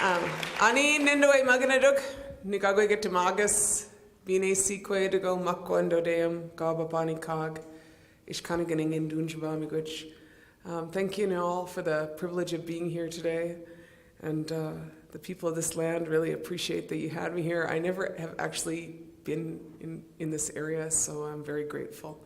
Ani nindoi maganaduk, nikago get to magas, bine seque to go makwando deum, gabapani cog, ishkanaganing in dunjabamiguch. Thank you all for the privilege of being here today. And the people of this land really appreciate that you had me here. I never have actually been in this area, so I'm very grateful.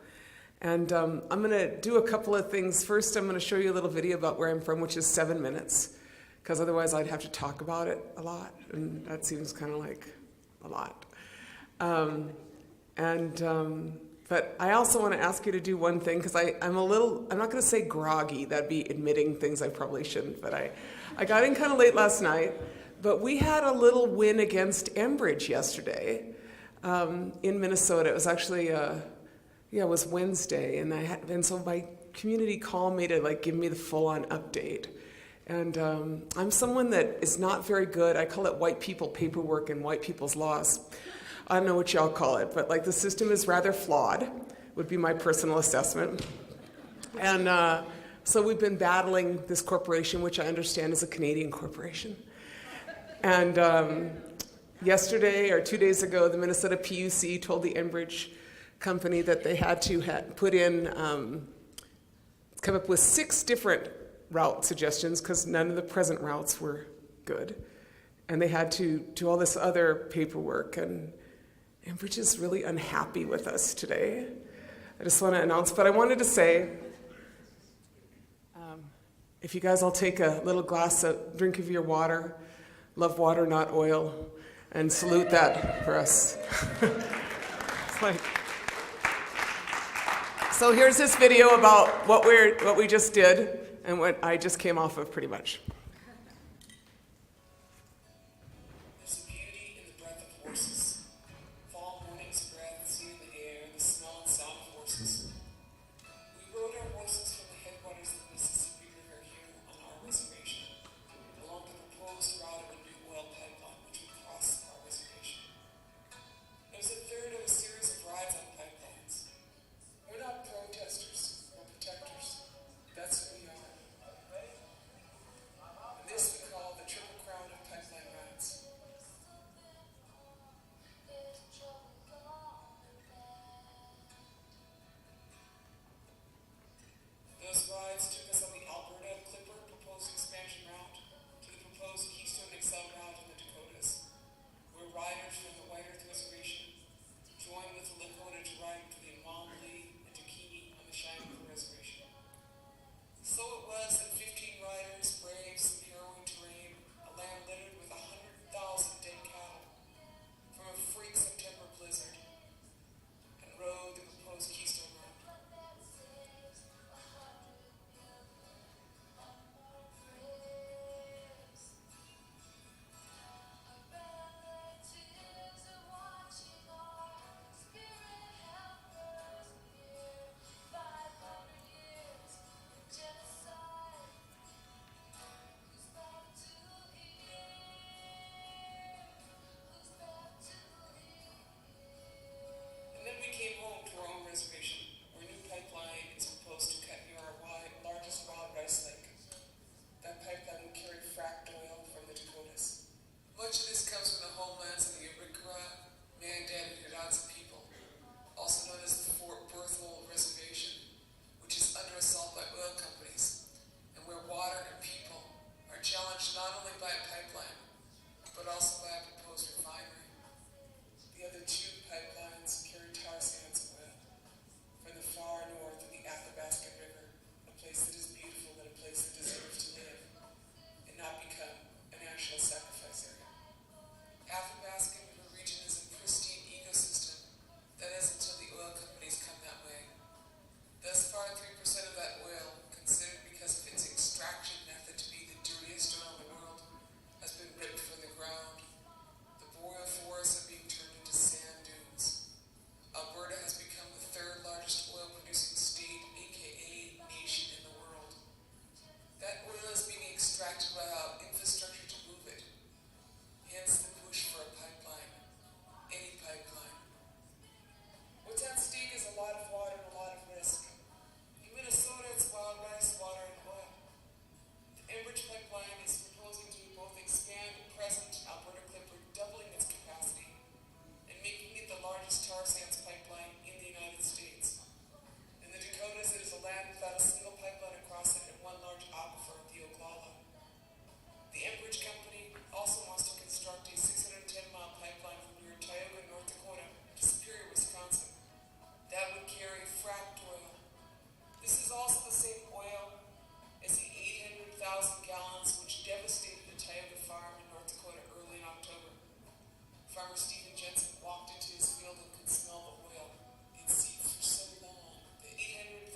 And I'm going to do a couple of things. First, I'm going to show you a little video about where I'm from, which is 7 minutes, because otherwise I'd have to talk about it a lot, and that seems kind of like a lot. But I also want to ask you to do one thing, because I'm not going to say groggy, that'd be admitting things I probably shouldn't, but I got in kind of late last night, but we had a little win against Enbridge yesterday in Minnesota. It was actually, it was Wednesday, and so my community called me to give me the full-on update. And I'm someone that is not very good. I call it white people paperwork and white people's laws. I don't know what y'all call it, but the system is rather flawed, would be my personal assessment. And so we've been battling this corporation, which I understand is a Canadian corporation. And yesterday or 2 days ago, the Minnesota PUC told the Enbridge company that they had to come up with 6 different route suggestions because none of the present routes were good. And they had to do all this other paperwork, and Enbridge is really unhappy with us today. I just want to announce, but I wanted to say, if you guys all take a little drink of your water, love water, not oil, and salute that for us. So here's this video about what we just did and what I just came off of pretty much. There's a beauty in the breath of horses. Fall morning's breath, sea in the air, the smell and sound of horses. We rode our horses from the headwaters of the Mississippi River here on our reservation, along the proposed route of a new oil pipeline which would cross our reservation. It was a third of a series of rides on pipelines. We're not protesters or protectors. That's who we are.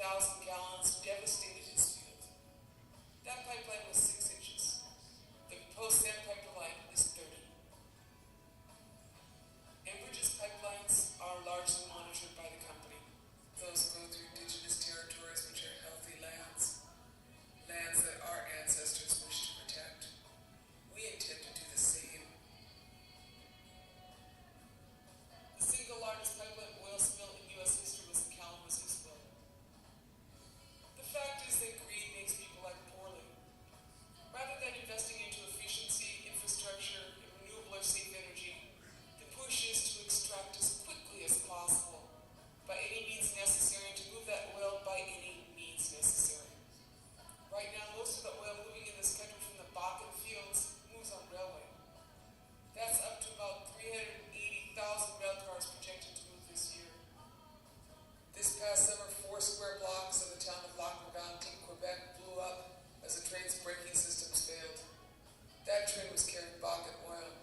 gallons devastated his field. That pipeline was 6 inches. The proposed sand pipeline is 30. Enbridge's pipelines are largely monitored by the company. Those go through indigenous territories, which are healthy lands, lands that our ancestors wish to protect. We intend to do the same. The single largest pipeline oil spill in U.S. history was the Kalamazoo spill. The fact is that greed makes people act poorly. Rather than investing into efficiency, infrastructure, and renewable or safe energy, the push is to extract as quickly as possible, by any means necessary, and to move that oil by any means necessary. Right now, most of the oil moving in this country from the Bakken fields moves on railway. That's up to about 380,000 rail cars projected to move this year. This past summer, 4 square blocks of the town of Lac-Mégantic, Quebec, blew up as the train's braking systems failed. That train was carrying Bakken oil.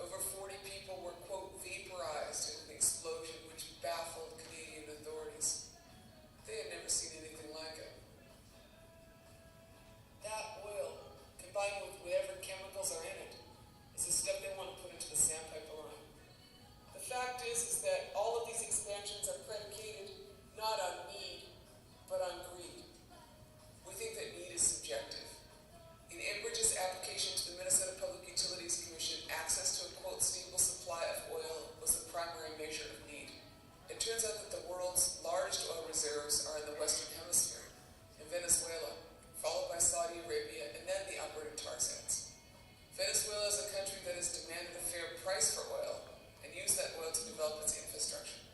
Over 40 people were, quote, vaporized in an explosion which baffled Canadian authorities. They had never seen anything like it. That oil, combined with whatever chemicals are in it, is the stuff they want to put into the sand pipeline. The fact is that all of these expansions are predicated not on need, but on greed. We think that need is subjective. In Enbridge's application to the Minnesota Public Utilities Commission, access to a, quote, stable supply of oil was the primary measure of need. It turns out that the world's largest oil reserves are in the Western Hemisphere, in Venezuela, followed by Saudi Arabia, and then the Alberta tar sands. Venezuela is a country that has demanded a fair price for oil and used that oil to develop its infrastructure.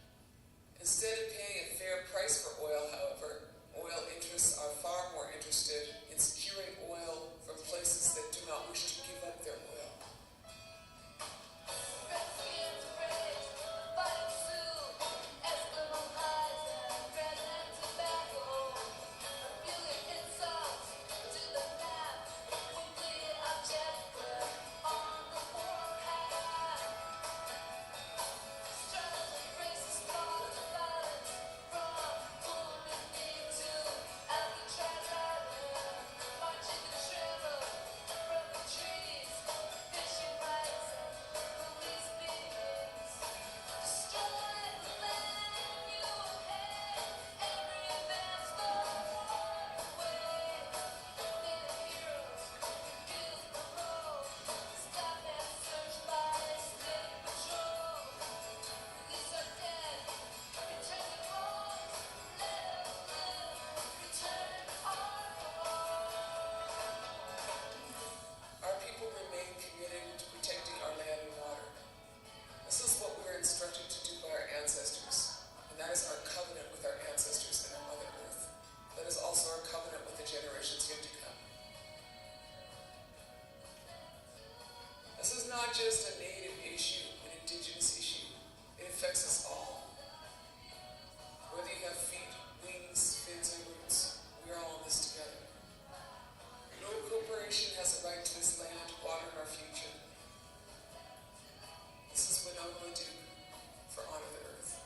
Instead of paying a fair price for oil, however, oil interests are far more interested in securing oil from places that do not wish to give up their oil. Not just a native issue, an indigenous issue. It affects us all. Whether you have feet, wings, fins, and roots, we're all in this together. No corporation has a right to this land, water, and our future. This is Winona Laduke for Honor the Earth.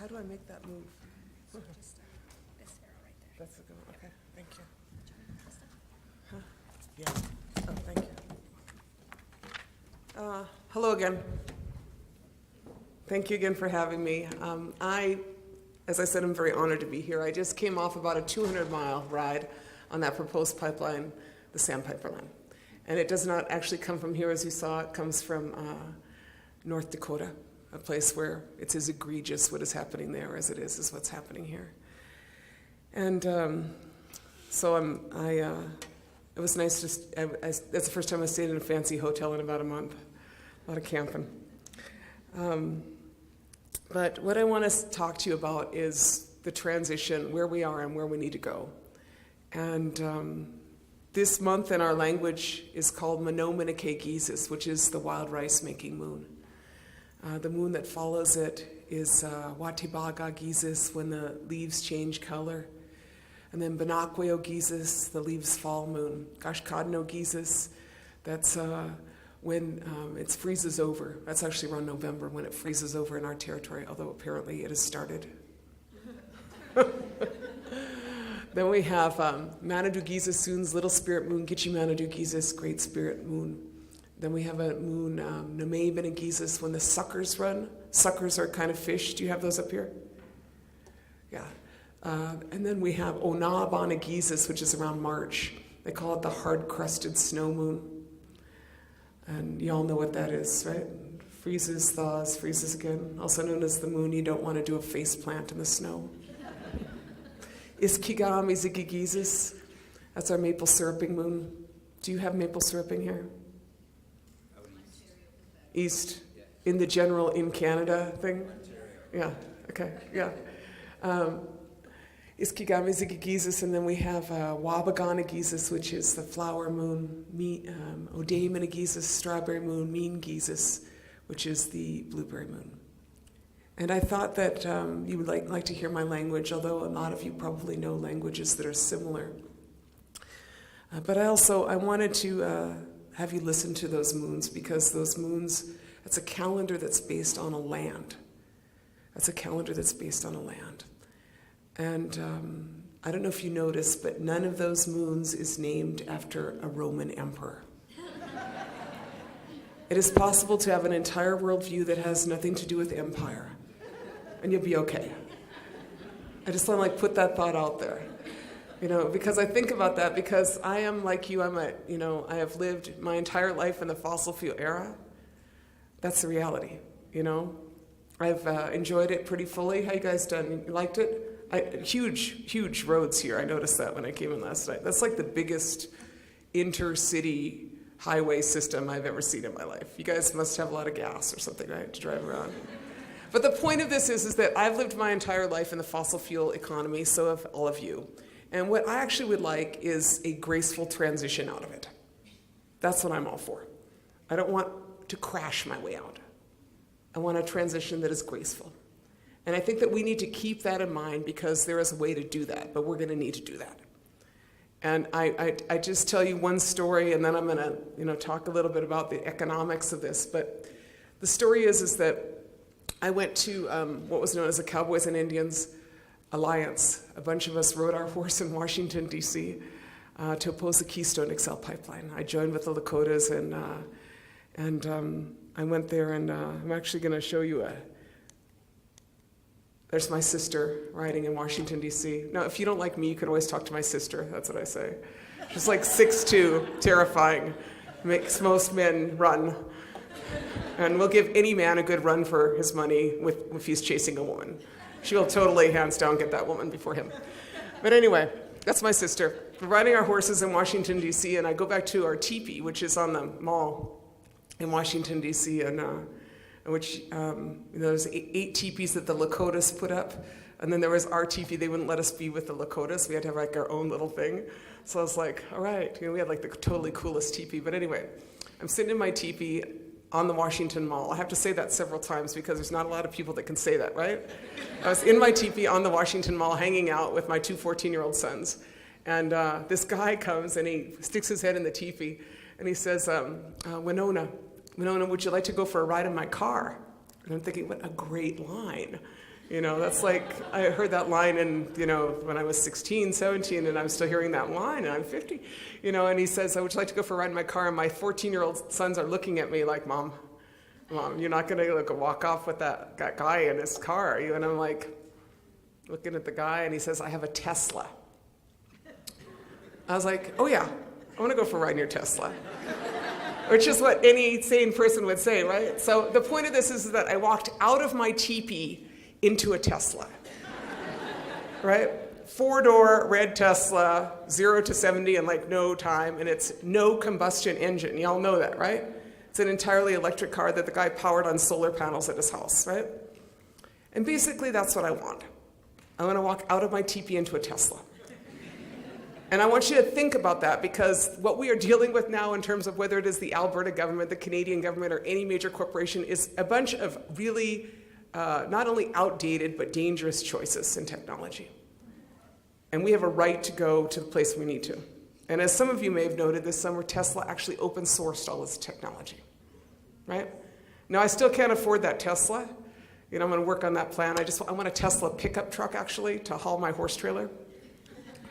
How do I make that move? Just this arrow right there. That's a good one. Okay, thank you. Huh? Yeah. Oh, thank you. Hello again. Thank you again for having me. As I said, I'm very honored to be here. I just came off about a 200-mile ride on that proposed pipeline, the sand pipeline. And it does not actually come from here, as you saw. It comes from North Dakota, a place where it's as egregious what is happening there as it is what's happening here. And so it was nice that's the first time I stayed in a fancy hotel in about a month, a lot of camping. But what I want to talk to you about is the transition, where we are and where we need to go. And this month in our language is called Manominike Gisis, which is the wild rice making moon. The moon that follows it is Watibaga Gisis, when the leaves change color. And then Benakwe Gisis, the leaves fall moon. Gashkadno Gisis, that's when it freezes over. That's actually around November when it freezes over in our territory, although apparently it has started. Then we have Manadu Gisis Soon's little spirit moon, Gichi Manadu Gisis, great spirit moon. Then we have a moon, Name Bene Gisis, when the suckers run. Suckers are kind of fish. Do you have those up here? Yeah. And then we have Onabana Gisis, which is around March. They call it the hard-crusted snow moon. And you all know what that is, right? Freezes, thaws, freezes again. Also known as the moon you don't want to do a face plant in the snow. Iskigami Zigigizis, that's our maple syruping moon. Do you have maple syruping here? East, in the general in Canada thing? Yeah, okay, yeah. Iskigami Zigigizis, and then we have Wabagana Gisis, which is the flower moon, Odaimana Gisis, strawberry moon, Mean Gisis, which is the blueberry moon. And I thought that you would like to hear my language, although a lot of you probably know languages that are similar. But I wanted to have you listen to those moons, because those moons, it's a calendar that's based on a land. That's a calendar that's based on a land. And I don't know if you noticed, but none of those moons is named after a Roman emperor. It is possible to have an entire worldview that has nothing to do with empire, and you'll be okay. I just want to put that thought out there, because I think about that, because I am like you. I have lived my entire life in the fossil fuel era. That's the reality, I've enjoyed it pretty fully. How you guys done? You liked it? Huge roads here. I noticed that when I came in last night. That's like the biggest intercity highway system I've ever seen in my life. You guys must have a lot of gas or something, right, to drive around. But the point of this is that I've lived my entire life in the fossil fuel economy, so have all of you. And what I actually would like is a graceful transition out of it. That's what I'm all for. I don't want to crash my way out. I want a transition that is graceful. And I think that we need to keep that in mind, because there is a way to do that, but we're going to need to do that. And I just tell you one story, and then I'm going to talk a little bit about the economics of this. But the story is that I went to what was known as the Cowboys and Indians Alliance. A bunch of us rode our horse in Washington, D.C. To oppose the Keystone XL pipeline. I joined with the Lakotas, and I went there, and I'm actually going to show you there's my sister riding in Washington, D.C. Now, if you don't like me, you can always talk to my sister. That's what I say. She's like 6'2", terrifying, makes most men run. And we'll give any man a good run for his money if he's chasing a woman. She will totally, hands down, get that woman before him. But anyway, that's my sister. We're riding our horses in Washington, D.C., and I go back to our teepee, which is on the mall in Washington, D.C., and which there's 8 teepees that the Lakotas put up, and then there was our teepee. They wouldn't let us be with the Lakotas. We had to have our own little thing. So I was like, all right, we had the totally coolest teepee. But anyway, I'm sitting in my teepee on the Washington Mall. I have to say that several times because there's not a lot of people that can say that, right? I was in my teepee on the Washington Mall hanging out with my 2 14-year-old sons. And this guy comes and he sticks his head in the teepee and he says, Winona, would you like to go for a ride in my car? And I'm thinking, what a great line. That's like, I heard that line when I was 16, 17, and I'm still hearing that line, and I'm 50. And he says, would you like to go for a ride in my car? And my 14-year-old sons are looking at me like, Mom, you're not going to walk off with that guy in his car, are you? And I'm like, looking at the guy, and he says, I have a Tesla. I was like, oh yeah, I want to go for a ride in your Tesla. Which is what any sane person would say, right? So the point of this is that I walked out of my teepee into a Tesla, right? 4-door red Tesla, 0 to 70 in no time, and it's no combustion engine. Y'all know that, right? It's an entirely electric car that the guy powered on solar panels at his house, right? And basically that's what I want. I want to walk out of my teepee into a Tesla. And I want you to think about that, because what we are dealing with now in terms of whether it is the Alberta government, the Canadian government, or any major corporation is a bunch of really not only outdated but dangerous choices in technology. And we have a right to go to the place we need to. And as some of you may have noted, this summer Tesla actually open sourced all its technology, right? Now, I still can't afford that Tesla. I'm going to work on that plan. I want a Tesla pickup truck, actually, to haul my horse trailer,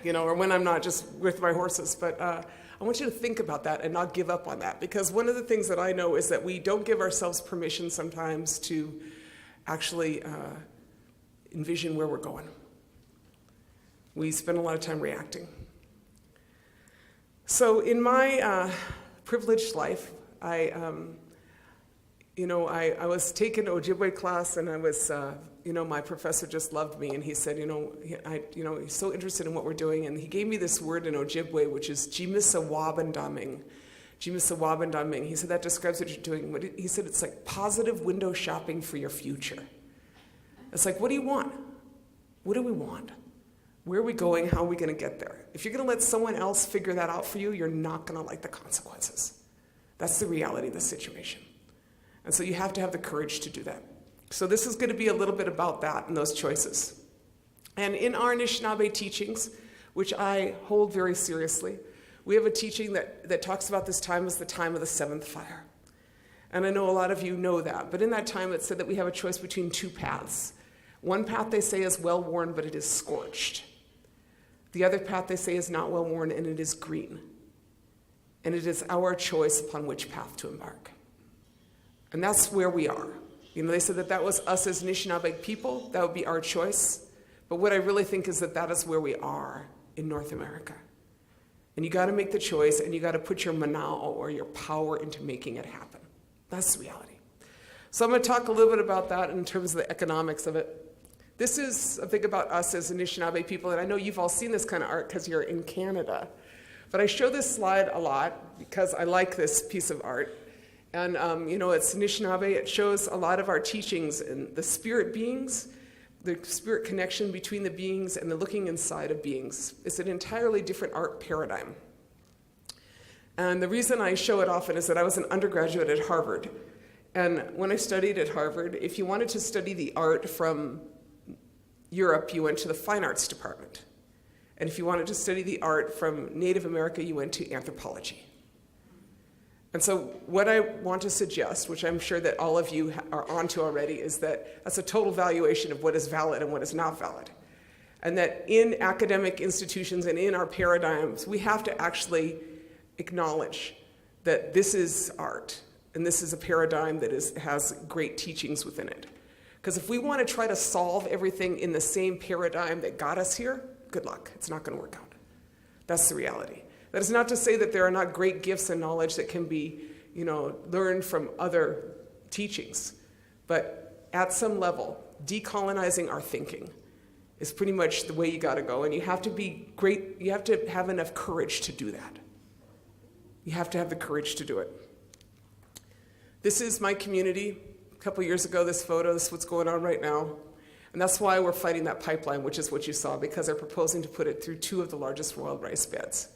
or when I'm not just with my horses. But I want you to think about that and not give up on that, because one of the things that I know is that we don't give ourselves permission sometimes to actually envision where we're going. We spend a lot of time reacting. So in my privileged life, I was taking an Ojibwe class, and I was, my professor just loved me, and he said, he's so interested in what we're doing, and he gave me this word in Ojibwe, which is jimisawabandaming. Jimisawabandaming. He said that describes what you're doing. He said it's like positive window shopping for your future. It's like, what do you want? What do we want? Where are we going? How are we going to get there? If you're going to let someone else figure that out for you, you're not going to like the consequences. That's the reality of the situation. And so you have to have the courage to do that. So this is going to be a little bit about that and those choices. And in our Anishinaabe teachings, which I hold very seriously, we have a teaching that talks about this time as the time of the seventh fire. And I know a lot of you know that, but in that time it said that we have a choice between two paths. One path, they say, is well-worn, but it is scorched. The other path, they say, is not well-worn, and it is green. And it is our choice upon which path to embark. And that's where we are. They said that was us as Anishinaabe people. That would be our choice. But what I really think is that is where we are in North America. And you got to make the choice, and you got to put your manao, or your power, into making it happen. That's the reality. So I'm going to talk a little bit about that in terms of the economics of it. This is a thing about us as Anishinaabe people, and I know you've all seen this kind of art because you're in Canada. But I show this slide a lot because I like this piece of art. And, it's Anishinaabe. It shows a lot of our teachings and the spirit beings, the spirit connection between the beings and the looking inside of beings. It's an entirely different art paradigm. And the reason I show it often is that I was an undergraduate at Harvard. And when I studied at Harvard, if you wanted to study the art from Europe, you went to the fine arts department. And if you wanted to study the art from Native America, you went to anthropology. And so what I want to suggest, which I'm sure that all of you are onto already, is that that's a total valuation of what is valid and what is not valid. And that in academic institutions and in our paradigms, we have to actually acknowledge that this is art, and this is a paradigm that has great teachings within it. Because if we want to try to solve everything in the same paradigm that got us here, good luck. It's not going to work out. That's the reality. That is not to say that there are not great gifts and knowledge that can be, learned from other teachings. But at some level, decolonizing our thinking is pretty much the way you got to go. And you have to be great. You have to have enough courage to do that. You have to have the courage to do it. This is my community. A couple years ago, this photo, this is what's going on right now. And that's why we're fighting that pipeline, which is what you saw, because they're proposing to put it through two of the largest wild rice beds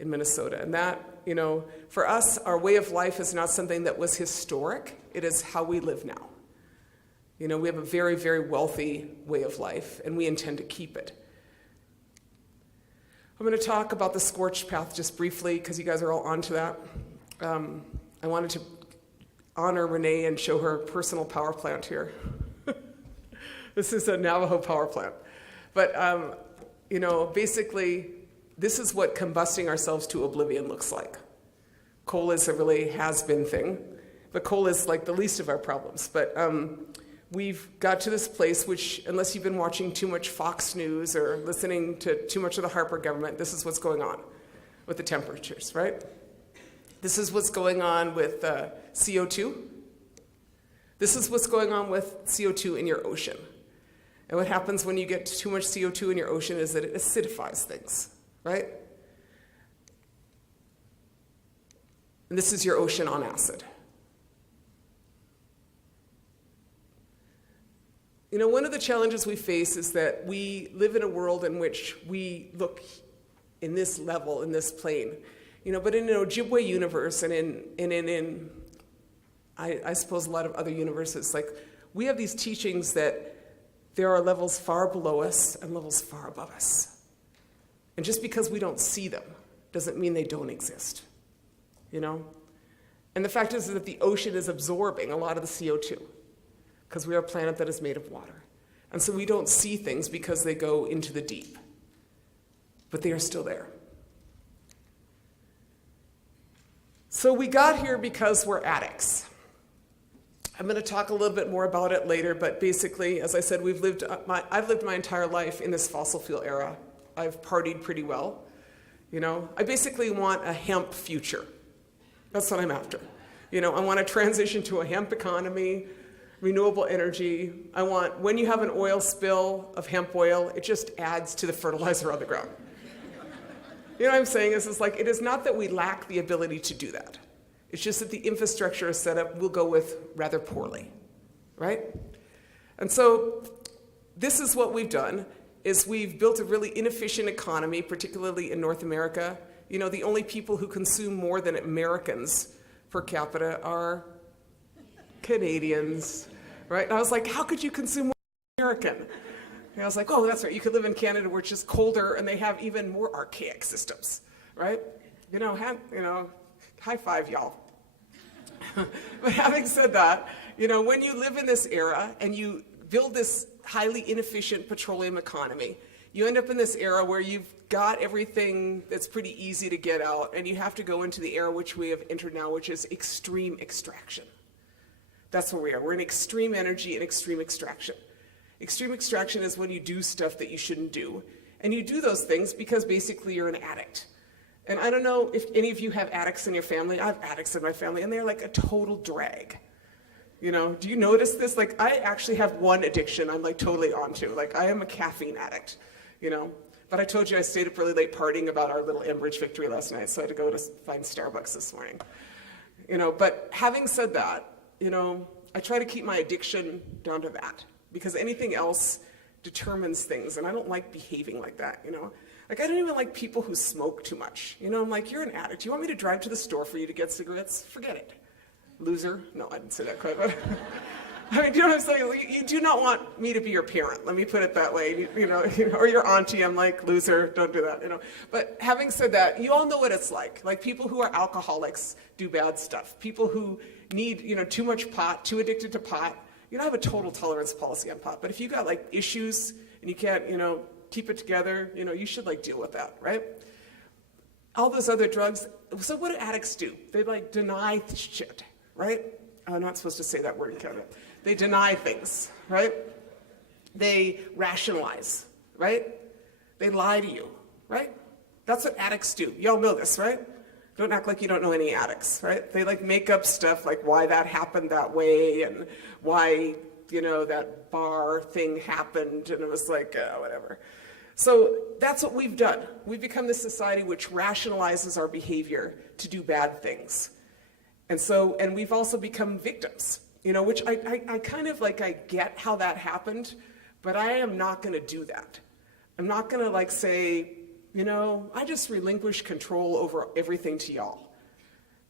in Minnesota. And that, for us, our way of life is not something that was historic. It is how we live now. We have a very, very wealthy way of life, and we intend to keep it. I'm going to talk about the Scorch Path just briefly, because you guys are all onto that. I wanted to honor Renee and show her personal power plant here. This is a Navajo power plant. But, basically, this is what combusting ourselves to oblivion looks like. Coal is a really has-been thing, but coal is like the least of our problems. But we've got to this place which, unless you've been watching too much Fox News or listening to too much of the Harper government, this is what's going on with the temperatures, right? This is what's going on with CO2. This is what's going on with CO2 in your ocean. And what happens when you get too much CO2 in your ocean is that it acidifies things, right? And this is your ocean on acid. One of the challenges we face is that we live in a world in which we look in this level, in this plane. But in an Ojibwe universe and in I suppose a lot of other universes, like we have these teachings that there are levels far below us and levels far above us. And just because we don't see them doesn't mean they don't exist, And the fact is that the ocean is absorbing a lot of the CO2 because we are a planet that is made of water. And so we don't see things because they go into the deep, but they are still there. So we got here because we're addicts. I'm going to talk a little bit more about it later, but basically, as I said, I've lived my entire life in this fossil fuel era. I've partied pretty well. I basically want a hemp future. That's what I'm after. I want to transition to a hemp economy, renewable energy. I want, when you have an oil spill of hemp oil, it just adds to the fertilizer on the ground. What I'm saying is like, it is not that we lack the ability to do that. It's just that the infrastructure is set up, we'll go with rather poorly, right? And so this is what we've done, is we've built a really inefficient economy, particularly in North America. The only people who consume more than Americans per capita are Canadians, right? And I was like, how could you consume more than American? And I was like, oh, that's right. You could live in Canada where it's just colder and they have even more archaic systems, right? High five, y'all. But having said that, when you live in this era and you build this highly inefficient petroleum economy, you end up in this era where you've got everything that's pretty easy to get out, and you have to go into the era which we have entered now, which is extreme extraction. That's where we are. We're in extreme energy and extreme extraction. Extreme extraction is when you do stuff that you shouldn't do, and you do those things because basically you're an addict. And I don't know if any of you have addicts in your family. I have addicts in my family, and they're like a total drag. Do you notice this? Like, I actually have one addiction I'm like totally onto. Like, I am a caffeine addict, But I told you I stayed up really late partying about our little Enbridge victory last night, so I had to go to find Starbucks this morning. But having said that, I try to keep my addiction down to that, because anything else determines things, and I don't like behaving like that, Like, I don't even like people who smoke too much. I'm like, you're an addict. You want me to drive to the store for you to get cigarettes? Forget it. Loser. No, I didn't say that quite, but I mean, do you know what I'm saying? You do not want me to be your parent. Let me put it that way. Or your auntie. I'm like, loser. Don't do that. But having said that, you all know what it's like. Like, people who are alcoholics do bad stuff. People who need, too much pot, too addicted to pot. I have a total tolerance policy on pot. But if you got like issues and you can't, keep it together, you should like deal with that, right? All those other drugs. So what do addicts do? They like deny shit, right? I'm not supposed to say that word, Kevin. They deny things, right? They rationalize, right? They lie to you, right? That's what addicts do. Y'all know this, right? Don't act like you don't know any addicts, right? They like make up stuff like why that happened that way and why, that bar thing happened, and it was like, whatever. So that's what we've done. We've become this society which rationalizes our behavior to do bad things. And we've also become victims, which I kind of like, I get how that happened, but I am not gonna do that. I'm not gonna like say, I just relinquish control over everything to y'all,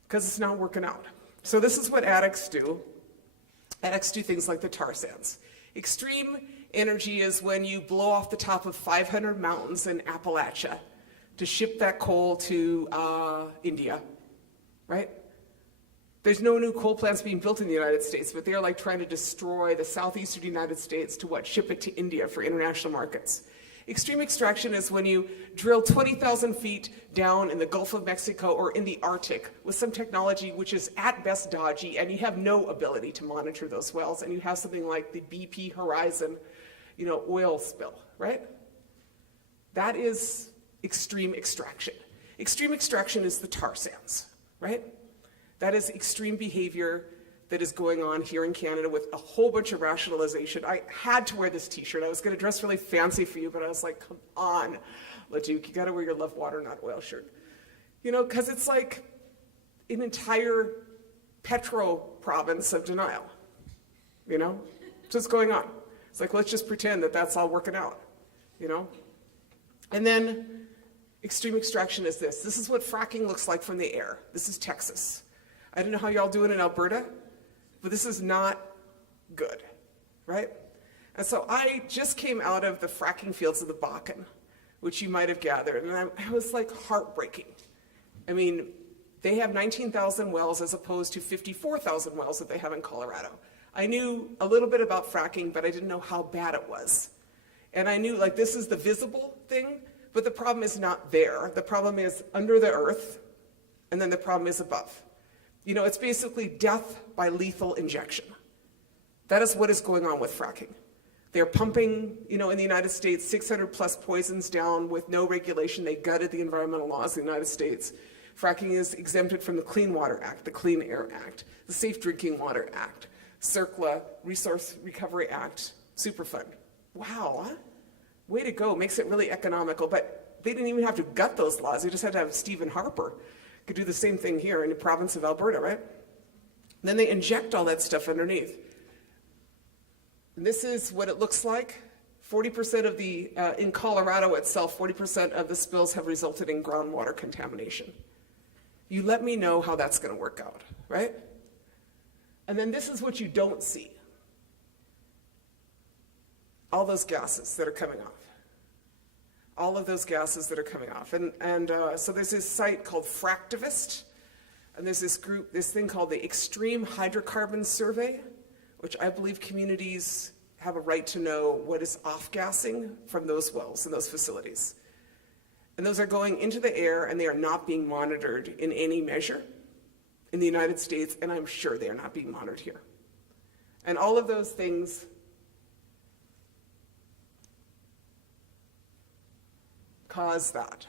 because it's not working out. So this is what addicts do. Addicts do things like the tar sands. Extreme energy is when you blow off the top of 500 mountains in Appalachia to ship that coal to India, right? There's no new coal plants being built in the United States, but they're like trying to destroy the southeastern United States to ship it to India for international markets. Extreme extraction is when you drill 20,000 feet down in the Gulf of Mexico or in the Arctic with some technology which is at best dodgy, and you have no ability to monitor those wells, and you have something like the BP Horizon, oil spill, right? That is extreme extraction. Extreme extraction is the tar sands, right? That is extreme behavior that is going on here in Canada with a whole bunch of rationalization. I had to wear this t-shirt. I was gonna dress really fancy for you, but I was like, come on, Laduke, you gotta wear your Love Water, Not Oil shirt. Because it's like an entire petro province of denial, Just going on. It's like, let's just pretend that that's all working out, And then, Extreme extraction is this. This is what fracking looks like from the air. This is Texas. I don't know how y'all do it in Alberta, but this is not good, right? And so I just came out of the fracking fields of the Bakken, which you might have gathered, and I was like heartbreaking. I mean, they have 19,000 wells as opposed to 54,000 wells that they have in Colorado. I knew a little bit about fracking, but I didn't know how bad it was. And I knew, like, this is the visible thing, but the problem is not there. The problem is under the earth, and then the problem is above. You know, it's basically death by lethal injection. That is what is going on with fracking. They're pumping, you know, in the United States, 600 plus poisons down with no regulation. They gutted the environmental laws in the United States. Fracking is exempted from the Clean Water Act, the Clean Air Act, the Safe Drinking Water Act, CERCLA, Resource Recovery Act, Superfund. Wow, huh? Way to go, makes it really economical. But they didn't even have to gut those laws. They just had to have Stephen Harper. Could do the same thing here in the province of Alberta, right? Then they inject all that stuff underneath. And this is what it looks like. 40% of the, in Colorado itself, 40% of the spills have resulted in groundwater contamination. You let me know how that's going to work out, right? And then this is what you don't see. All those gases that are coming off. All of those gases that are coming off. And so there's this site called Fractivist, and there's this group, this thing called the Extreme Hydrocarbon Survey, which I believe communities have a right to know what is off-gassing from those wells and those facilities. And those are going into the air, and they are not being monitored in any measure in the United States, and I'm sure they are not being monitored here. And all of those things cause that.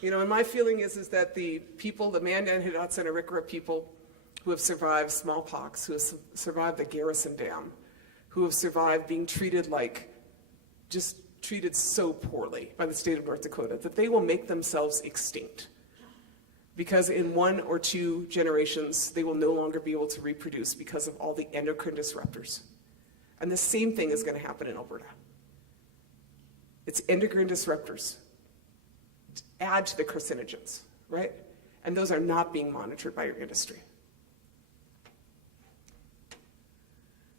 You know, and my feeling is that the people, the Mandan-Hidatsa and Arikara people who have survived smallpox, who have survived the Garrison Dam, who have survived being treated like, just treated so poorly by the state of North Dakota, that they will make themselves extinct. Because in 1 or 2 generations, they will no longer be able to reproduce because of all the endocrine disruptors. And the same thing is going to happen in Alberta. It's endocrine disruptors add to the carcinogens, right? And those are not being monitored by your industry.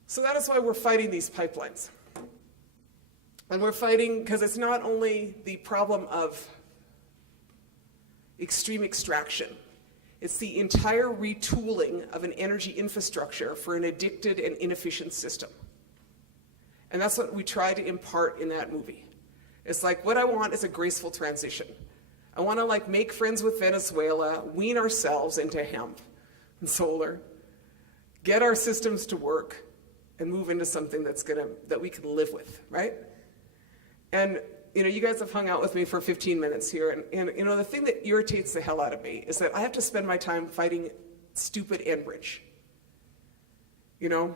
So that is why we're fighting these pipelines. And we're fighting because it's not only the problem of extreme extraction, it's the entire retooling of an energy infrastructure for an addicted and inefficient system. And that's what we try to impart in that movie. It's like, what I want is a graceful transition. I want to like make friends with Venezuela, wean ourselves into hemp and solar, get our systems to work, and move into something that we can live with, right? And you know, you guys have hung out with me for 15 minutes here, and you know, the thing that irritates the hell out of me is that I have to spend my time fighting stupid Enbridge. You know?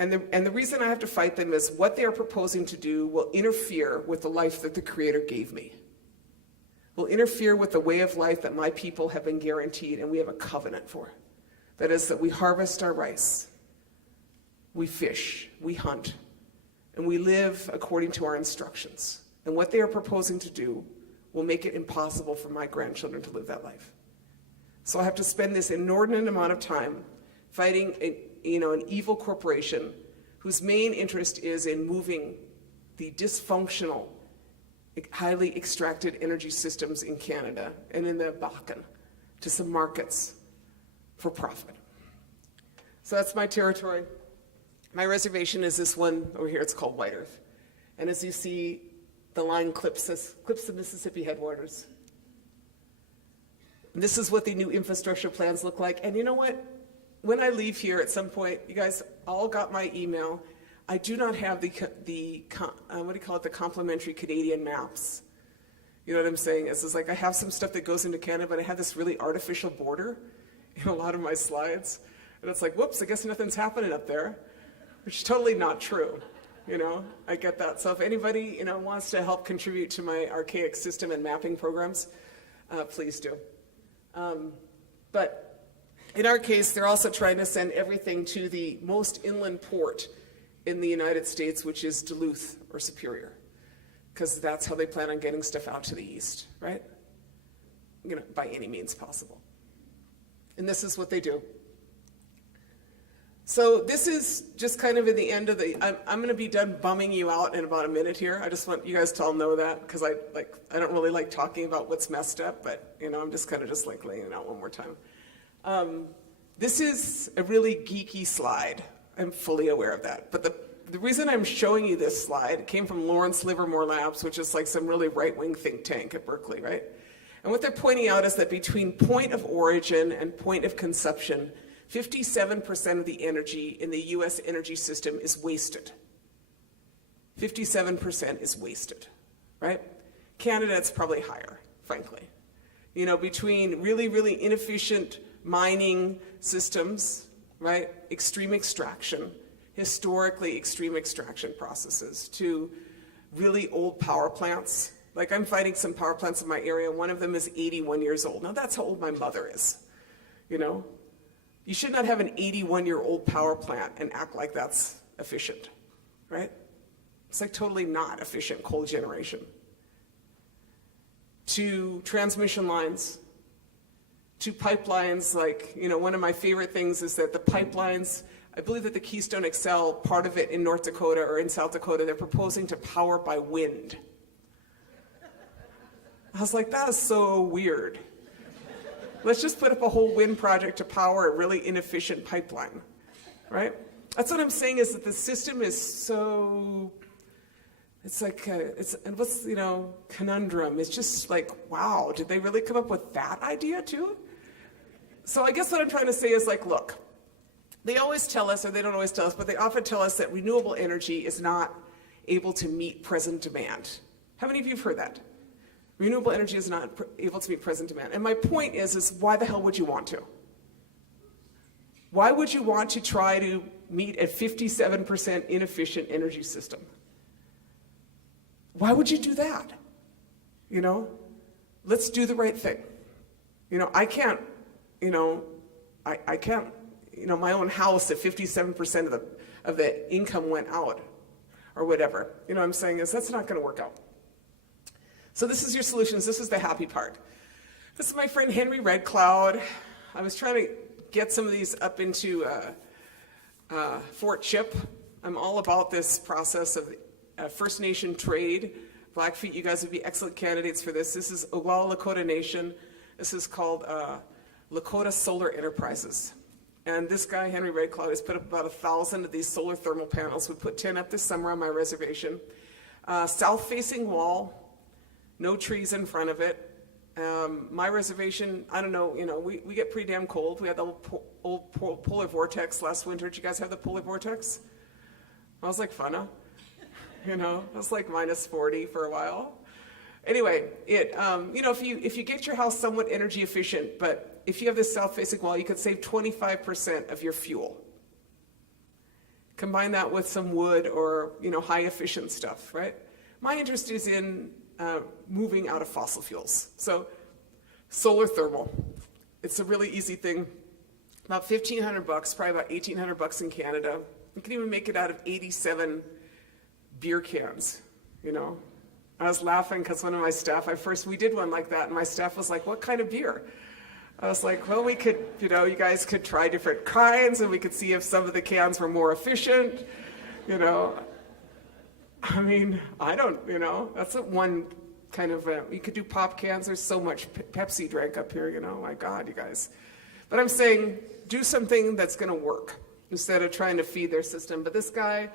And the reason I have to fight them is what they are proposing to do will interfere with the life that the Creator gave me. Will interfere with the way of life that my people have been guaranteed and we have a covenant for. That is that we harvest our rice, we fish, we hunt, and we live according to our instructions. And what they are proposing to do will make it impossible for my grandchildren to live that life. So I have to spend this inordinate amount of time fighting an evil corporation whose main interest is in moving the dysfunctional, highly extracted energy systems in Canada and in the Bakken to some markets for profit. So that's my territory. My reservation is this one over here. It's called White Earth. And as you see, the line clips the Mississippi headwaters. And this is what the new infrastructure plans look like. And you know what? When I leave here at some point, you guys all got my email. I do not have the complimentary Canadian maps. You know what I'm saying? It's like I have some stuff that goes into Canada, but I have this really artificial border in a lot of my slides. And it's like, whoops, I guess nothing's happening up there, which is totally not true. You know, I get that. So if anybody, wants to help contribute to my archaic system and mapping programs, please do. But in our case, they're also trying to send everything to the most inland port in the United States, which is Duluth or Superior. because that's how they plan on getting stuff out to the east, right? By any means possible. And this is what they do. So this is just kind of in the end of the, I'm going to be done bumming you out in about a minute here. I just want you guys to all know that, because I don't really like talking about what's messed up, but I'm just kind of just like laying it out one more time. This is a really geeky slide. I'm fully aware of that. But the reason I'm showing you this slide came from Lawrence Livermore Labs, which is like some really right-wing think tank at Berkeley, right? And what they're pointing out is that between point of origin and point of consumption, 57% of the energy in the US energy system is wasted. 57% is wasted, right? Canada, it's probably higher, frankly. Between really, really inefficient mining systems, right? Extreme extraction, historically extreme extraction processes, to really old power plants. Like, I'm fighting some power plants in my area. One of them is 81 years old. Now, that's how old my mother is, You should not have an 81-year-old power plant and act like that's efficient, right? It's like totally not efficient coal generation. To transmission lines, to pipelines, like, one of my favorite things is that the pipelines, I believe that the Keystone XL, part of it in North Dakota or in South Dakota, they're proposing to power by wind. I was like, that is so weird. Let's just put up a whole wind project to power a really inefficient pipeline, right? That's what I'm saying, is that the system is so, it's like, and what's, conundrum. It's just like, wow, did they really come up with that idea too? So I guess what I'm trying to say is, like, look, they always tell us, or they don't always tell us, but they often tell us that renewable energy is not able to meet present demand. How many of you have heard that? Renewable energy is not able to meet present demand. And my point is why the hell would you want to? Why would you want to try to meet a 57% inefficient energy system? Why would you do that? Let's do the right thing. I can't, I can't, my own house, if 57% of the income went out or whatever, what I'm saying is that's not going to work out. So this is your solutions. This is the happy part. This is my friend Henry Red Cloud. I was trying to get some of these up into Fort Chip. I'm all about this process of First Nation trade. Blackfeet, you guys would be excellent candidates for this. This is Oglala Lakota Nation. This is called Lakota Solar Enterprises. And this guy, Henry Red Cloud, has put up about 1,000 of these solar thermal panels. We put 10 up this summer on my reservation. South-facing wall. No trees in front of it. My reservation, I don't know, we get pretty damn cold. We had the old polar vortex last winter. Did you guys have the polar vortex? I was like, funna. It was like minus 40 for a while. Anyway, if you get your house somewhat energy efficient, but if you have this south-facing wall, you could save 25% of your fuel. Combine that with some wood or, high-efficient stuff, right? My interest is in moving out of fossil fuels. So solar thermal, it's a really easy thing. About $1,500, probably about $1,800 in Canada. You can even make it out of 87 beer cans, I was laughing because one of my staff, we did one like that, and my staff was like, what kind of beer? I was like, well, we could, you guys could try different kinds, and we could see if some of the cans were more efficient, I mean, I don't, that's one kind of, you could do pop cans. There's so much Pepsi drank up here, my God, you guys. But I'm saying, do something that's going to work instead of trying to feed their system. But this guy,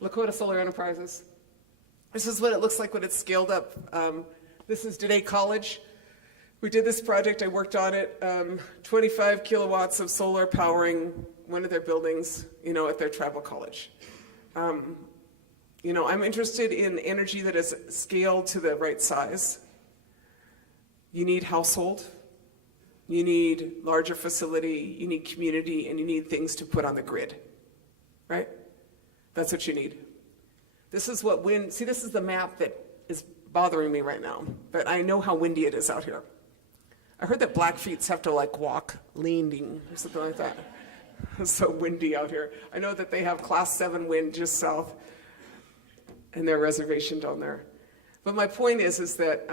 Lakota Solar Enterprises, this is what it looks like when it's scaled up. This is Today College. We did this project, I worked on it, 25 kilowatts of solar powering one of their buildings, at their tribal college. I'm interested in energy that is scaled to the right size. You need household, you need larger facility, you need community, and you need things to put on the grid, right? That's what you need. This is what wind, see, this is the map that is bothering me right now, but I know how windy it is out here. I heard that Blackfeets have to walk leaning or something like that. It's so windy out here. I know that they have class 7 wind just south in their reservation down there. But my point is that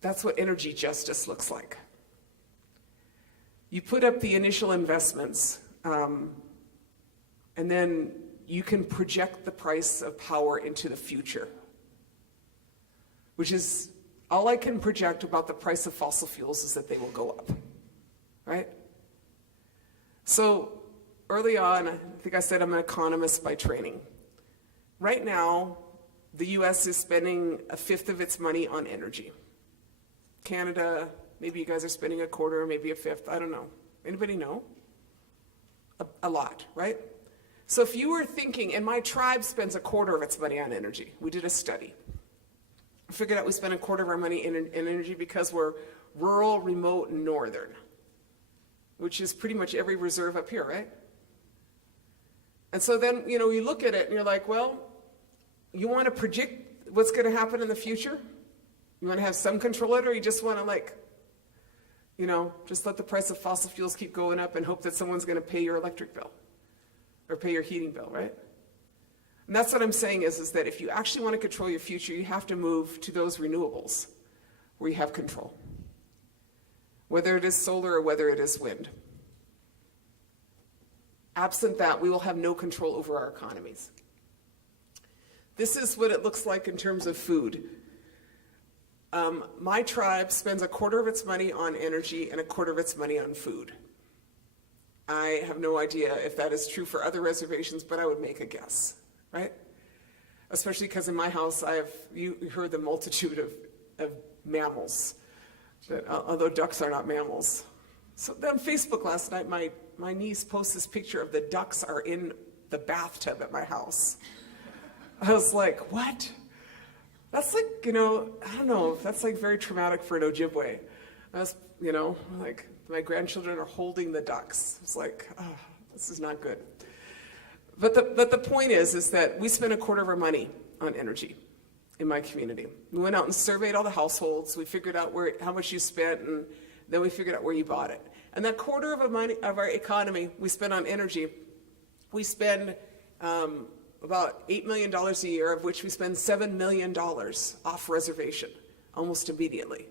that's what energy justice looks like. You put up the initial investments, and then you can project the price of power into the future, which is all I can project about the price of fossil fuels is that they will go up, right? So early on, I think I said I'm an economist by training. Right now, the US is spending a fifth of its money on energy. Canada, maybe you guys are spending a quarter, maybe a fifth, I don't know. Anybody know? A lot, right? So if you were thinking, and my tribe spends a quarter of its money on energy. We did a study. We figured out we spend a quarter of our money in energy because we're rural, remote, and northern, which is pretty much every reserve up here, right? And so then, you look at it and you're like, well, you want to predict what's going to happen in the future? You want to have some control of it, or you just want to just let the price of fossil fuels keep going up and hope that someone's going to pay your electric bill or pay your heating bill, right? And that's what I'm saying is that if you actually want to control your future, you have to move to those renewables where you have control, whether it is solar or whether it is wind. Absent that, we will have no control over our economies. This is what it looks like in terms of food. My tribe spends a quarter of its money on energy and a quarter of its money on food. I have no idea if that is true for other reservations, but I would make a guess, right? Especially because in my house, you heard the multitude of mammals, although ducks are not mammals. So on Facebook last night, my niece posted this picture of the ducks are in the bathtub at my house. I was like, what? That's like, I don't know, that's like very traumatic for an Ojibwe. That's, like my grandchildren are holding the ducks. It's like, oh, this is not good. But the point is that we spend a quarter of our money on energy in my community. We went out and surveyed all the households. We figured out how much you spent, and then we figured out where you bought it. And that quarter of our economy we spend on energy, we spend about $8 million a year, of which we spend $7 million off reservation almost immediately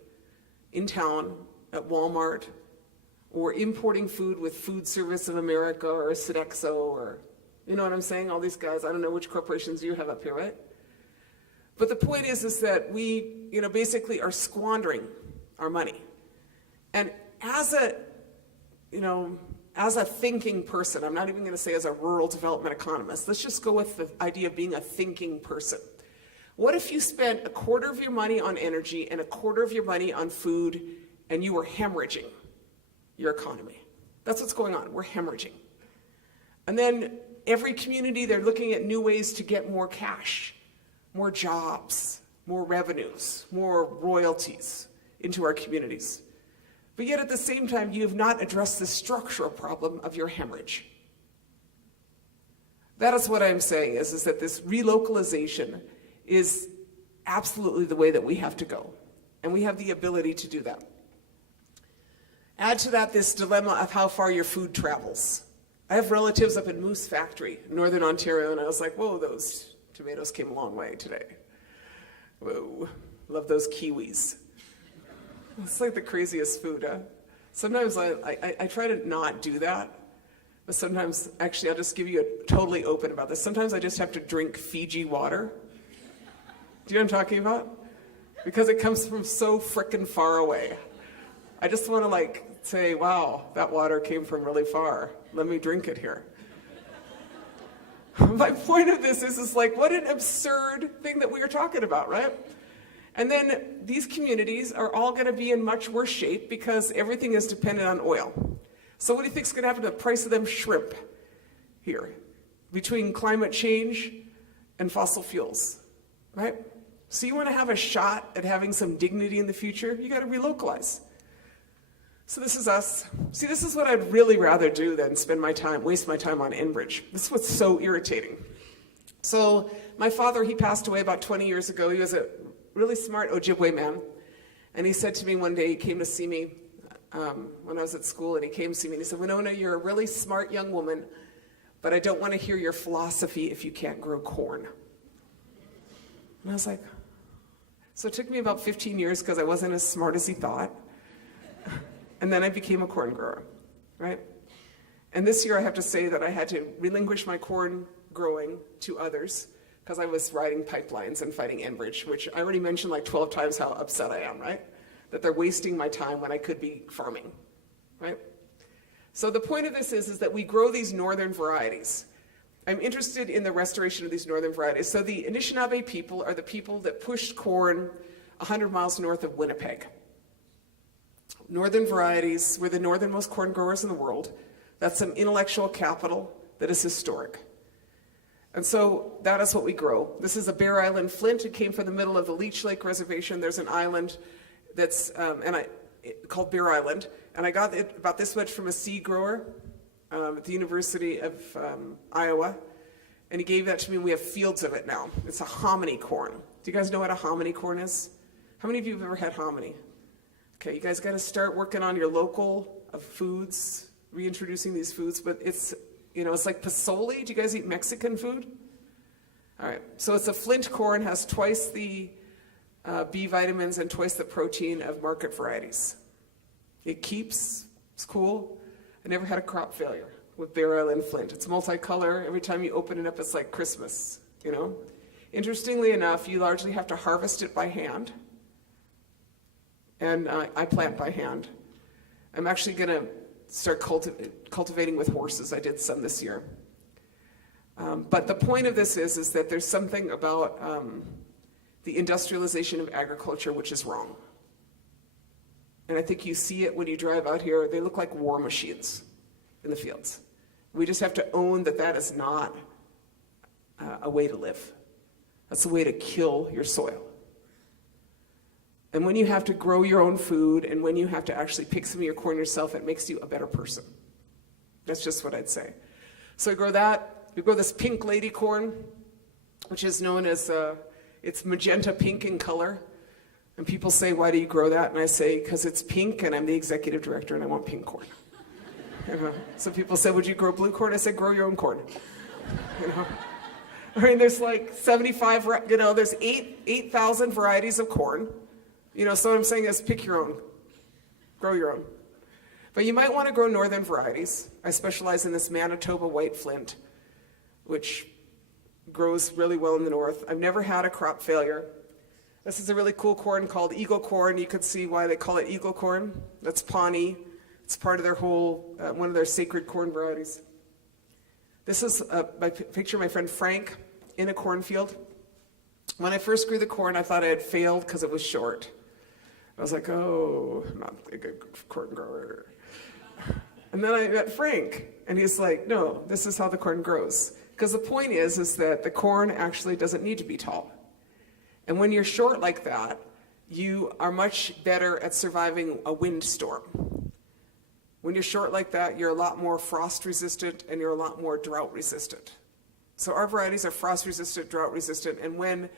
in town, at Walmart, or importing food with Food Service of America or Sodexo, or, you know what I'm saying? All these guys, I don't know which corporations you have up here, right? But the point is that we, basically are squandering our money. And as a thinking person, I'm not even going to say as a rural development economist, let's just go with the idea of being a thinking person. What if you spent a quarter of your money on energy and a quarter of your money on food, and you were hemorrhaging your economy? That's what's going on. We're hemorrhaging. And then every community, they're looking at new ways to get more cash, more jobs, more revenues, more royalties into our communities. But yet at the same time, you have not addressed the structural problem of your hemorrhage. That is what I'm saying, is that this relocalization is absolutely the way that we have to go. And we have the ability to do that. Add to that this dilemma of how far your food travels. I have relatives up in Moose Factory, Northern Ontario, and I was like, whoa, those tomatoes came a long way today. Whoa, love those kiwis. It's like the craziest food, huh? Sometimes I try to not do that, but sometimes, actually, I'll just give you a totally open about this. Sometimes I just have to drink Fiji water. Do you know what I'm talking about? Because it comes from so frickin' far away. I just want to say, wow, that water came from really far. Let me drink it here. My point of this is what an absurd thing that we are talking about, right? And then these communities are all going to be in much worse shape because everything is dependent on oil. So what do you think is going to happen to the price of them shrimp here between climate change and fossil fuels, right? So you want to have a shot at having some dignity in the future, you got to relocalize. So this is us. See, this is what I'd really rather do than waste my time on Enbridge. This is what's so irritating. So my father, he passed away about 20 years ago. He was a really smart Ojibwe man. And he said to me one day, he came to see me when I was at school, and he came to see me and he said, Winona, you're a really smart young woman, but I don't want to hear your philosophy if you can't grow corn. And I was like, so it took me about 15 years because I wasn't as smart as he thought. And then I became a corn grower, right? And this year I have to say that I had to relinquish my corn growing to others because I was riding pipelines and fighting Enbridge, which I already mentioned like 12 times how upset I am, right? That they're wasting my time when I could be farming, right? So the point of this is that we grow these northern varieties. I'm interested in the restoration of these northern varieties. So the Anishinaabe people are the people that pushed corn 100 miles north of Winnipeg. Northern varieties, we're the northernmost corn growers in the world. That's some intellectual capital that is historic. And so that is what we grow. This is a Bear Island flint. It came from the middle of the Leech Lake Reservation. There's an island that's called Bear Island. And I got it about this much from a seed grower at the University of Iowa. And he gave that to me, and we have fields of it now. It's a hominy corn. Do you guys know what a hominy corn is? How many of you have ever had hominy? Okay, you guys got to start working on your local foods, reintroducing these foods, but it's, it's like pozole. Do you guys eat Mexican food? All right, so it's a flint corn, has twice the B vitamins and twice the protein of market varieties. It's cool. I never had a crop failure with Bear Island flint. It's multicolor. Every time you open it up, it's like Christmas, Interestingly enough, you largely have to harvest it by hand. And I plant by hand. I'm actually going to start cultivating with horses. I did some this year. But the point of this is that there's something about the industrialization of agriculture which is wrong. And I think you see it when you drive out here. They look like war machines in the fields. We just have to own that that is not a way to live. That's a way to kill your soil. And when you have to grow your own food and when you have to actually pick some of your corn yourself, it makes you a better person. That's just what I'd say. So I grow that. We grow this pink lady corn, which is known as, it's magenta pink in color. And people say, why do you grow that? And I say, because it's pink and I'm the executive director and I want pink corn. So people say, would you grow blue corn? I said, grow your own corn. I mean, there's like 75, there's 8,000 varieties of corn. So what I'm saying is pick your own, grow your own. But you might want to grow northern varieties. I specialize in this Manitoba white flint, which grows really well in the north. I've never had a crop failure. This is a really cool corn called eagle corn. You could see why they call it eagle corn. That's Pawnee. It's part of their whole, one of their sacred corn varieties. This is my picture of my friend Frank in a cornfield. When I first grew the corn, I thought I had failed because it was short. I was like, oh, I'm not a good corn grower. And then I met Frank, and he's like, no, this is how the corn grows. Because the point is that the corn actually doesn't need to be tall. And when you're short like that, you are much better at surviving a windstorm. When you're short like that, you're a lot more frost resistant and you're a lot more drought resistant. So our varieties are frost resistant, drought resistant, and when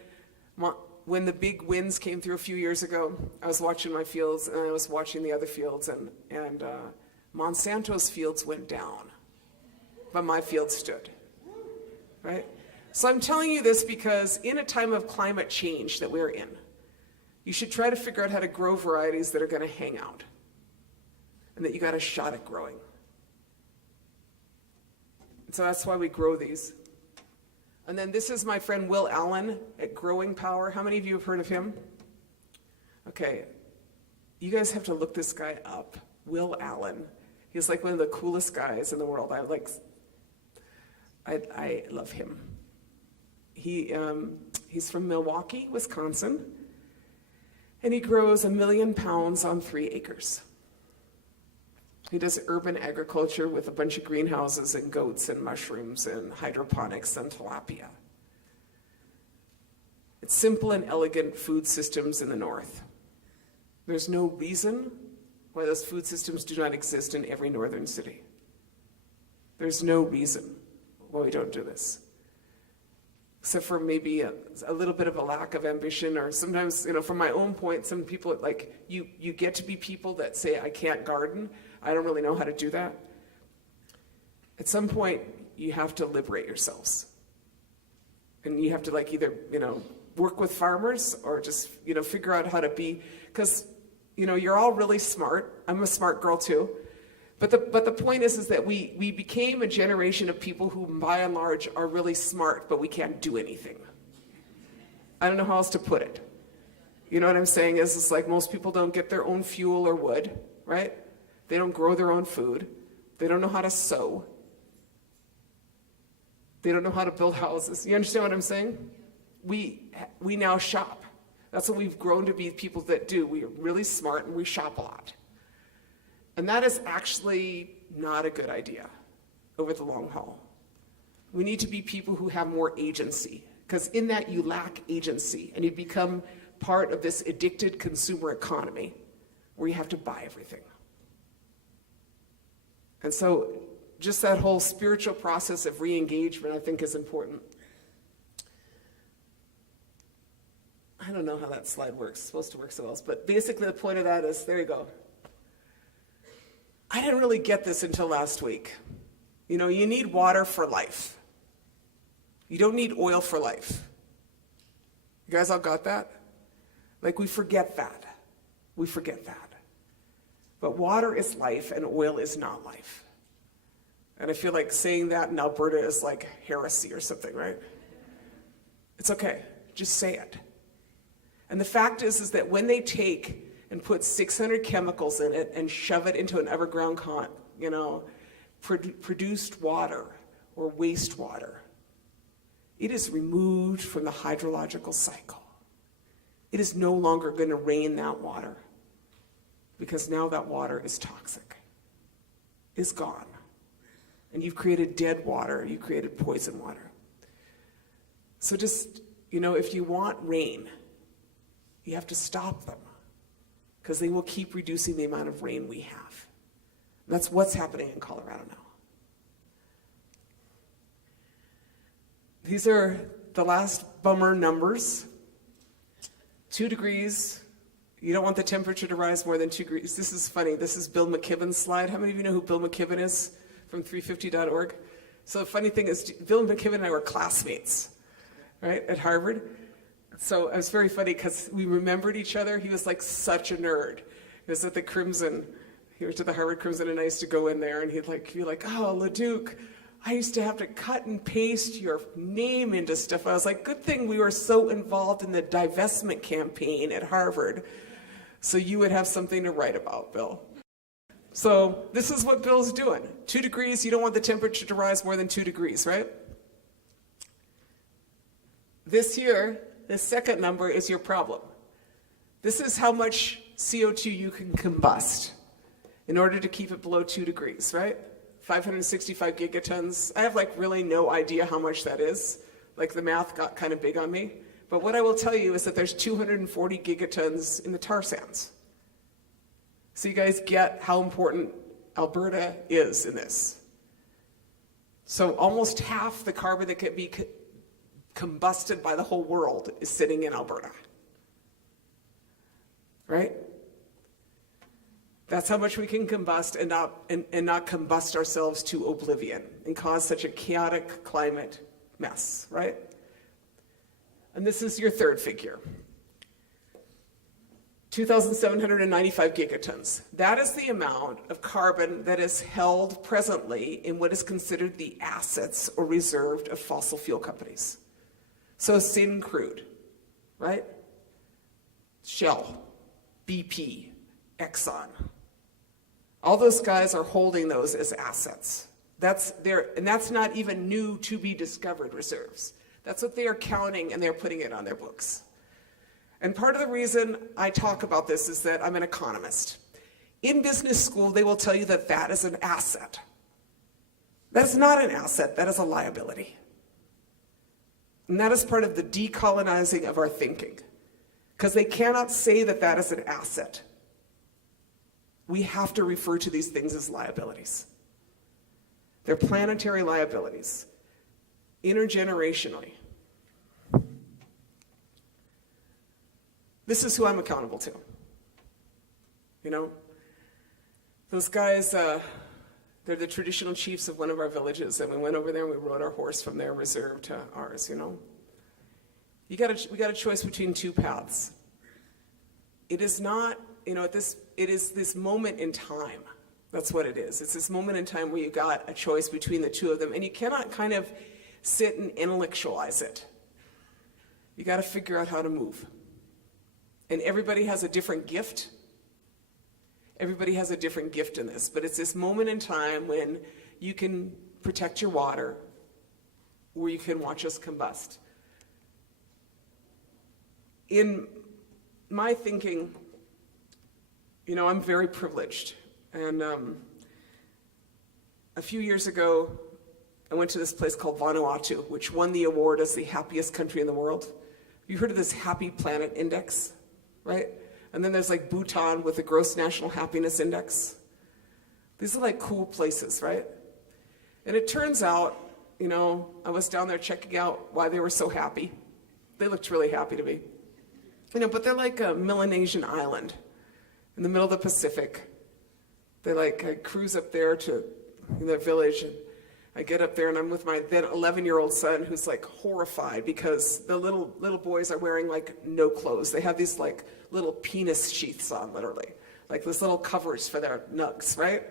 the big winds came through a few years ago, I was watching my fields and I was watching the other fields, and Monsanto's fields went down, but my field stood, right? So I'm telling you this because in a time of climate change that we're in, you should try to figure out how to grow varieties that are going to hang out and that you got a shot at growing. And so that's why we grow these. And then this is my friend Will Allen at Growing Power. How many of you have heard of him? Okay, you guys have to look this guy up. Will Allen. He's like one of the coolest guys in the world. I love him. He's from Milwaukee, Wisconsin, and he grows 1 million pounds on 3 acres. He does urban agriculture with a bunch of greenhouses and goats and mushrooms and hydroponics and tilapia. It's simple and elegant food systems in the north. There's no reason why those food systems do not exist in every northern city. There's no reason why we don't do this. Except for maybe a little bit of a lack of ambition, or sometimes, from my own point, some people, you get to be people that say, I can't garden. I don't really know how to do that. At some point, you have to liberate yourselves. And you have to either, work with farmers or just, figure out how to be, because, you're all really smart. I'm a smart girl too. But the point is that we became a generation of people who, by and large, are really smart, but we can't do anything. I don't know how else to put it. You know what I'm saying? It's like most people don't get their own fuel or wood, right? They don't grow their own food. They don't know how to sew. They don't know how to build houses. You understand what I'm saying? We now shop. That's what we've grown to be, people that do. We are really smart and we shop a lot. And that is actually not a good idea over the long haul. We need to be people who have more agency, because in that you lack agency and you become part of this addicted consumer economy where you have to buy everything. And so just that whole spiritual process of re-engagement, I think, is important. I don't know how that slide works. It's supposed to work so else, but basically the point of that is, there you go. I didn't really get this until last week. You need water for life. You don't need oil for life. You guys all got that? Like, we forget that. We forget that. But water is life and oil is not life. And I feel like saying that in Alberta is like heresy or something, right? It's okay. Just say it. And the fact is that when they take and put 600 chemicals in it and shove it into an underground produced water or wastewater, it is removed from the hydrological cycle. It is no longer going to rain that water, because now that water is toxic. It's gone. And you've created dead water, you created poison water. So just, if you want rain, you have to stop them, because they will keep reducing the amount of rain we have. That's what's happening in Colorado now. These are the last bummer numbers. 2 degrees. You don't want the temperature to rise more than 2 degrees. This is funny. This is Bill McKibben's slide. How many of you know who Bill McKibben is from 350.org? So the funny thing is, Bill McKibben and I were classmates, right, at Harvard. So it was very funny because we remembered each other. He was like such a nerd. He was at the Crimson. He went to the Harvard Crimson, and I used to go in there, and he'd be like, oh, Laduke, I used to have to cut and paste your name into stuff. I was like, good thing we were so involved in the divestment campaign at Harvard, so you would have something to write about, Bill. So this is what Bill's doing. 2 degrees, you don't want the temperature to rise more than 2 degrees, right? This here, the second number is your problem. This is how much CO2 you can combust in order to keep it below 2 degrees, right? 565 gigatons. I have really no idea how much that is. The math got kind of big on me. But what I will tell you is that there's 240 gigatons in the tar sands. So you guys get how important Alberta is in this. So almost half the carbon that can be combusted by the whole world is sitting in Alberta. Right? That's how much we can combust and not combust ourselves to oblivion and cause such a chaotic climate mess, right? And this is your third figure. 2,795 gigatons. That is the amount of carbon that is held presently in what is considered the assets or reserved of fossil fuel companies. So Syncrude, right? Shell, BP, Exxon. All those guys are holding those as assets. That's not even new to be discovered reserves. That's what they are counting, and they're putting it on their books. And part of the reason I talk about this is that I'm an economist. In business school, they will tell you that that is an asset. That's not an asset, that is a liability. And that is part of the decolonizing of our thinking, because they cannot say that that is an asset. We have to refer to these things as liabilities. They're planetary liabilities, intergenerationally. This is who I'm accountable to. Those guys, they're the traditional chiefs of one of our villages, and we went over there and we rode our horse from their reserve to ours, You we got a choice between two paths. It is not, it is this moment in time. That's what it is. It's this moment in time where you got a choice between the two of them, and you cannot kind of sit and intellectualize it. You got to figure out how to move. And everybody has a different gift. Everybody has a different gift in this, but it's this moment in time when you can protect your water, or you can watch us combust. In my thinking, I'm very privileged. And a few years ago, I went to this place called Vanuatu, which won the award as the happiest country in the world. You heard of this Happy Planet Index, right? And then there's like Bhutan with the Gross National Happiness Index. These are like cool places, right? And it turns out, I was down there checking out why they were so happy. They looked really happy to me. But they're like a Melanesian island in the middle of the Pacific. I cruise up there to their village, and I get up there and I'm with my then 11-year-old son who's like horrified because the little boys are wearing like no clothes. They have these like little penis sheaths on, literally. Like this little covers for their nugs, right?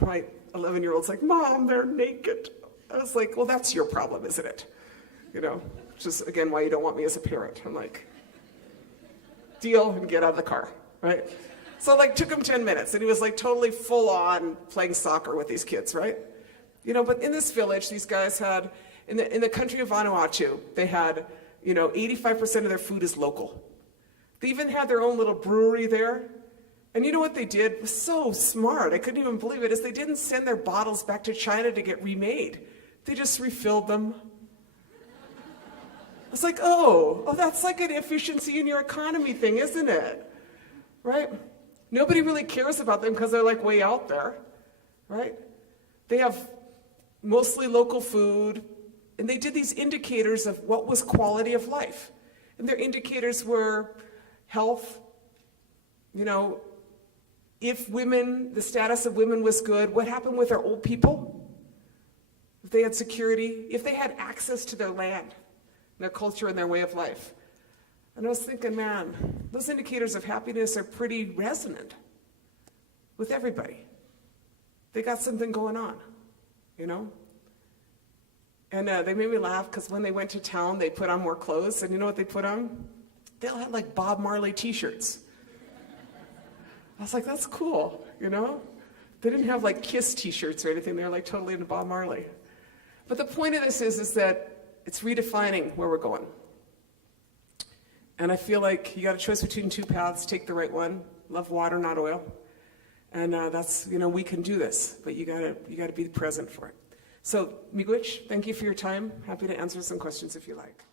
My 11-year-old's like, Mom, they're naked. I was like, well, that's your problem, isn't it? Which is, again, why you don't want me as a parent. I'm like, deal, and get out of the car, right? So took him 10 minutes, and he was like totally full on playing soccer with these kids, right? But in this village, these guys had, in the country of Vanuatu, they had, 85% of their food is local. They even had their own little brewery there. And you know what they did? It was so smart. I couldn't even believe it. Is they didn't send their bottles back to China to get remade. They just refilled them. It's like, oh, that's like an efficiency in your economy thing, isn't it? Right? Nobody really cares about them because they're like way out there, right? They have mostly local food, and they did these indicators of what was quality of life. And their indicators were health, if the status of women was good, what happened with our old people? If they had security, if they had access to their land, their culture, and their way of life. And I was thinking, man, those indicators of happiness are pretty resonant with everybody. They got something going on, And they made me laugh because when they went to town, they put on more clothes. And you know what they put on? They all had like Bob Marley t-shirts. I was like, that's cool, They didn't have like Kiss t-shirts or anything. They were like totally into Bob Marley. But the point of this is that it's redefining where we're going. And I feel like you got a choice between two paths. Take the right one. Love water, not oil. And that's, we can do this, but you gotta be present for it. So, Miigwech, thank you for your time. Happy to answer some questions if you like.